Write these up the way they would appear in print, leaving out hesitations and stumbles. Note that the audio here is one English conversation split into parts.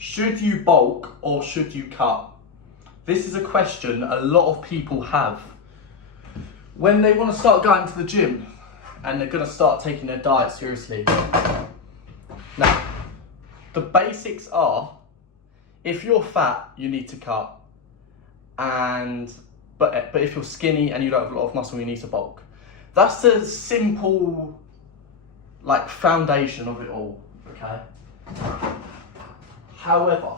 Should you bulk or should you cut? This is a question a lot of people have when they want to start going to the gym and they're going to start taking their diet seriously. Now, the basics are, if you're fat, you need to cut. But if you're skinny and you don't have a lot of muscle, you need to bulk. That's the simple, foundation of it all, okay? However,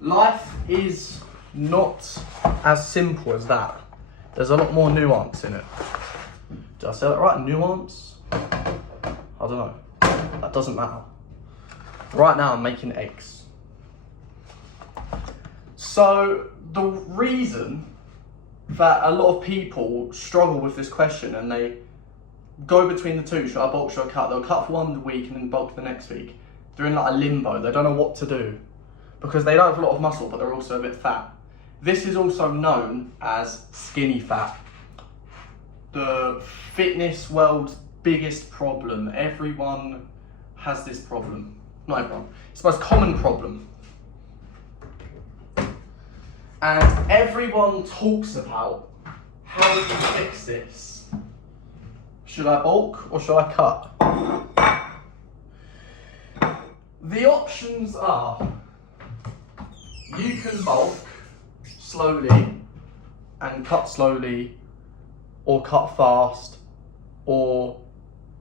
life is not as simple as that. There's a lot more nuance in it. Did I say that right? Nuance? I don't know. That doesn't matter. Right now I'm making eggs. So the reason that a lot of people struggle with this question and they go between the two, should I bulk, should I cut? They'll cut for 1 week and then bulk the next week. They're in a limbo. They don't know what to do because they don't have a lot of muscle, but they're also a bit fat. This is also known as skinny fat. The fitness world's biggest problem. Everyone has this problem. Not everyone. It's the most common problem. And everyone talks about how do you fix this? Should I bulk or should I cut? The options are, you can bulk slowly and cut slowly, or cut fast, or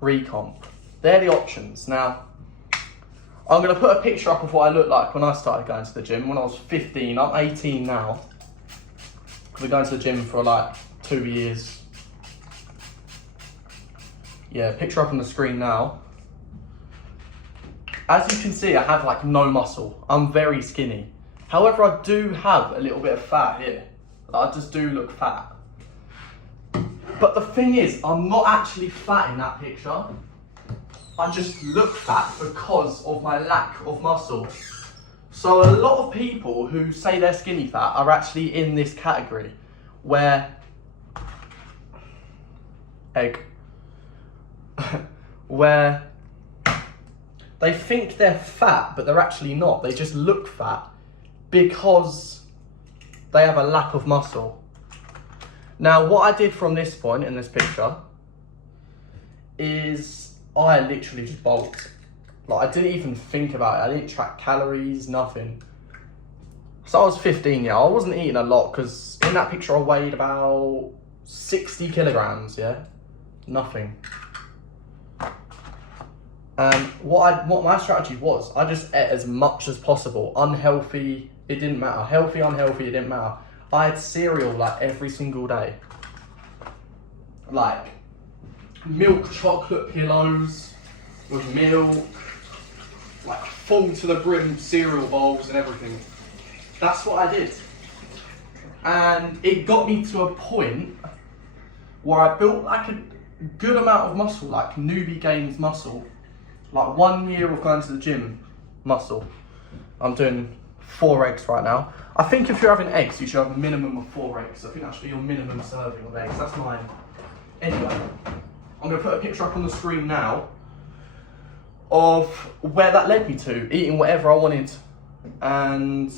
recomp. They're the options. Now, I'm going to put a picture up of what I looked like when I started going to the gym when I was 15. I'm 18 now. I've been going to the gym for 2 years. Yeah, picture up on the screen now. As you can see, I have no muscle. I'm very skinny. However, I do have a little bit of fat here. I just do look fat. But the thing is, I'm not actually fat in that picture. I just look fat because of my lack of muscle. So a lot of people who say they're skinny fat are actually in this category where where they think they're fat, but they're actually not. They just look fat because they have a lack of muscle. Now, what I did from this point in this picture is I literally just bulked. I didn't even think about it. I didn't track calories, nothing. So I was 15, yeah. I wasn't eating a lot because in that picture I weighed about 60 kilograms, yeah. Nothing. And what my strategy was, I just ate as much as possible. Unhealthy, it didn't matter. Healthy, unhealthy, it didn't matter. I had cereal every single day. Milk chocolate pillows with milk, full to the brim cereal bowls and everything. That's what I did. And it got me to a point where I built a good amount of muscle, newbie gains muscle. 1 year of going to the gym, muscle. I'm doing 4 eggs right now. I think if you're having eggs, you should have a minimum of 4 eggs. I think that should be your minimum serving of eggs. That's mine. Anyway, I'm going to put a picture up on the screen now of where that led me to, eating whatever I wanted. And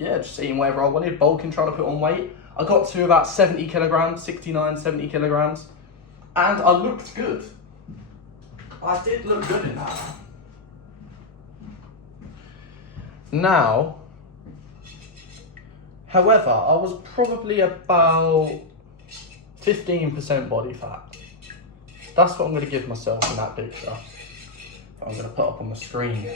yeah, just eating whatever I wanted, bulking, trying to put on weight. I got to about 70 kilograms, 69, 70 kilograms. And I looked good. I did look good in that. Now, however, I was probably about 15% body fat. That's what I'm going to give myself in that picture. I'm going to put up on the screen.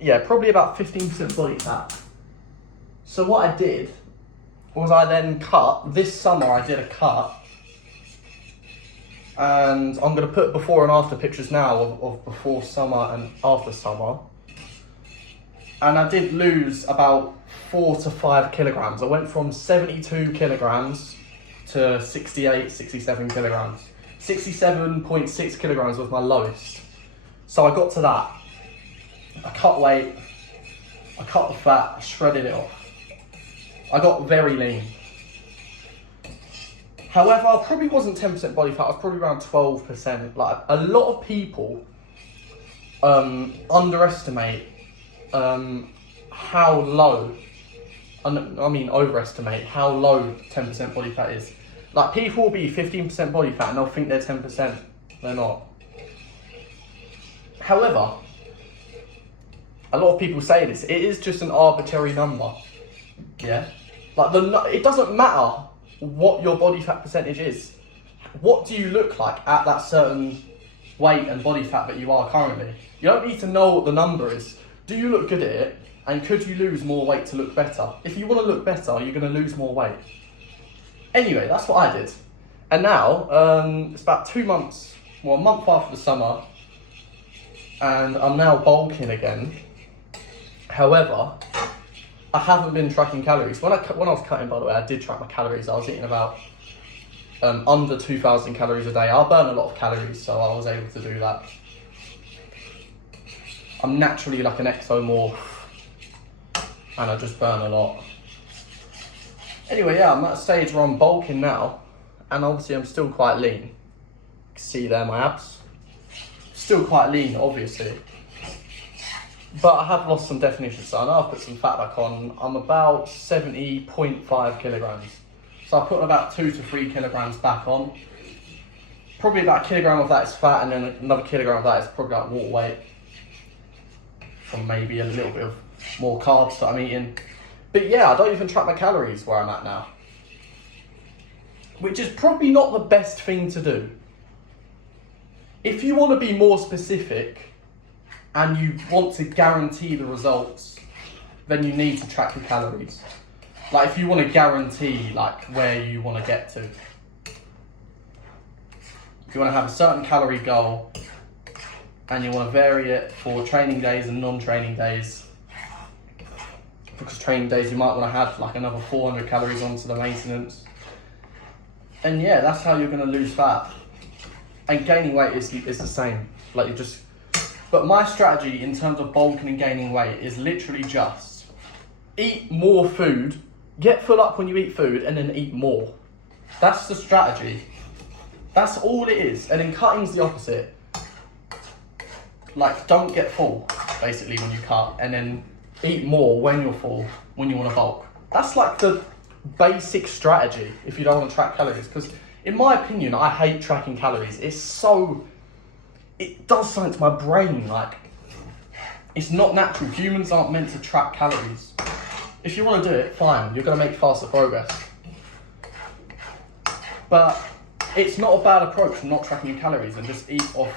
Yeah, probably about 15% body fat. So what I did was I then cut. This summer I did a cut. And I'm going to put before and after pictures now of before summer and after summer. And I did lose about 4 to 5 kilograms. I went from 72 kilograms to 68, 67 kilograms. 67.6 kilograms was my lowest. So I got to that. I cut weight, I cut the fat, I shredded it off. I got very lean. However, I probably wasn't 10% body fat, I was probably around 12%. Like, a lot of people underestimate how low, overestimate how low 10% body fat is. Like, people will be 15% body fat and they'll think they're 10%. They're not. However, a lot of people say this, it is just an arbitrary number. Yeah? Like, it doesn't matter what your body fat percentage is. What do you look like at that certain weight and body fat that you are currently? You don't need to know what the number is. Do you look good at it? And could you lose more weight to look better? If you want to look better, you're going to lose more weight. Anyway, that's what I did. And now, it's about 2 months, well, a month after the summer, and I'm now bulking again. However, I haven't been tracking calories. When I was cutting, by the way, I did track my calories. I was eating about under 2,000 calories a day. I burn a lot of calories, so I was able to do that. I'm naturally like an ectomorph, and I just burn a lot. Anyway, yeah, I'm at a stage where I'm bulking now, and obviously I'm still quite lean. You can see there my abs. Still quite lean, obviously. But I have lost some definition, so I know I've put some fat back on. I'm about 70.5 kilograms. So I put about 2 to 3 kilograms back on. Probably about a kilogram of that is fat, and then another kilogram of that is probably like water weight. Or maybe a little bit of more carbs that I'm eating. But yeah, I don't even track my calories where I'm at now. Which is probably not the best thing to do. If you want to be more specific and you want to guarantee the results, then you need to track your calories. Like, if you want to guarantee like where you want to get to. If you want to have a certain calorie goal and you want to vary it for training days and non-training days, because training days you might want to have like another 400 calories onto the maintenance. And yeah, that's how you're going to lose fat. And gaining weight is the same. Like, you just... But my strategy in terms of bulking and gaining weight is literally just eat more food, get full up when you eat food, and then eat more. That's the strategy. That's all it is. And then cutting's the opposite. Like, don't get full, basically, when you cut, and then eat more when you're full, when you want to bulk. That's like the basic strategy if you don't want to track calories. Because in my opinion, I hate tracking calories. It does something to my brain. Like, it's not natural. Humans aren't meant to track calories. If you want to do it, fine. You're going to make faster progress. But it's not a bad approach not tracking your calories and just eat off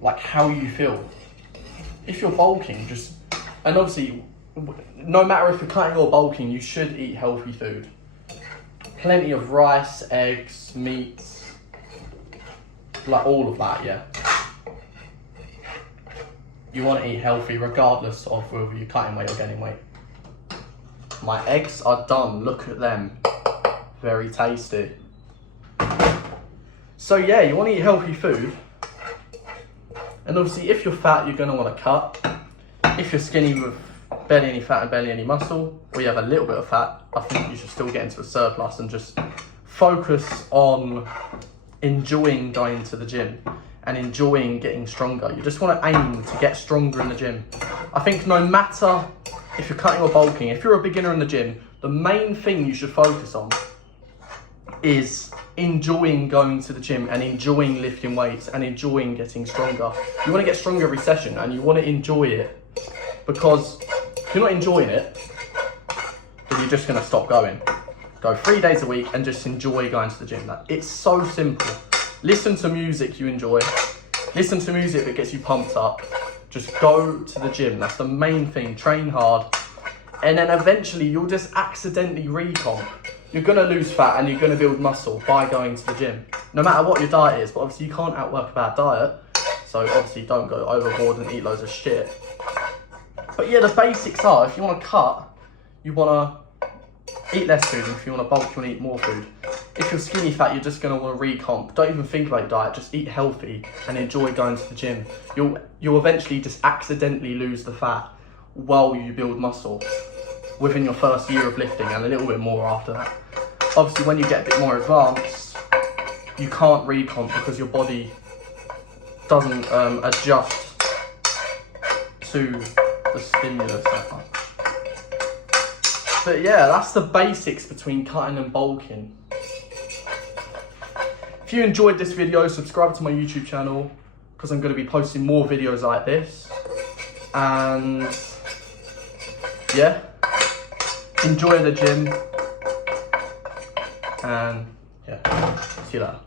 like how you feel. If you're bulking, and obviously, no matter if you're cutting or bulking, you should eat healthy food. Plenty of rice, eggs, meats, like all of that, yeah. You want to eat healthy regardless of whether you're cutting weight or gaining weight. My eggs are done, look at them. Very tasty. So yeah, you want to eat healthy food. And obviously, if you're fat, you're going to want to cut. If you're skinny with barely any fat and barely any muscle, or you have a little bit of fat, I think you should still get into a surplus and just focus on enjoying going to the gym and enjoying getting stronger. You just want to aim to get stronger in the gym. I think no matter if you're cutting or bulking, if you're a beginner in the gym, the main thing you should focus on is enjoying going to the gym and enjoying lifting weights and enjoying getting stronger. You want to get stronger every session and you want to enjoy it, because if you're not enjoying it, then you're just going to stop going. Go 3 days a week and just enjoy going to the gym. It's so simple. Listen to music you enjoy. Listen to music that gets you pumped up. Just go to the gym. That's the main thing. Train hard. And then eventually you'll just accidentally recomp. You're going to lose fat and you're going to build muscle by going to the gym. No matter what your diet is. But obviously you can't outwork a bad diet. So obviously don't go overboard and eat loads of shit. But yeah, the basics are, if you want to cut, you want to eat less food. And if you want to bulk, you want to eat more food. If you're skinny fat, you're just going to want to recomp. Don't even think about your diet. Just eat healthy and enjoy going to the gym. You'll eventually just accidentally lose the fat while you build muscle within your first year of lifting and a little bit more after that. Obviously, when you get a bit more advanced, you can't recomp because your body doesn't adjust to the stimulus that much. But yeah, that's the basics between cutting and bulking. If you enjoyed this video, subscribe to my YouTube channel because I'm going to be posting more videos like this. And yeah, enjoy the gym. And yeah, see you later.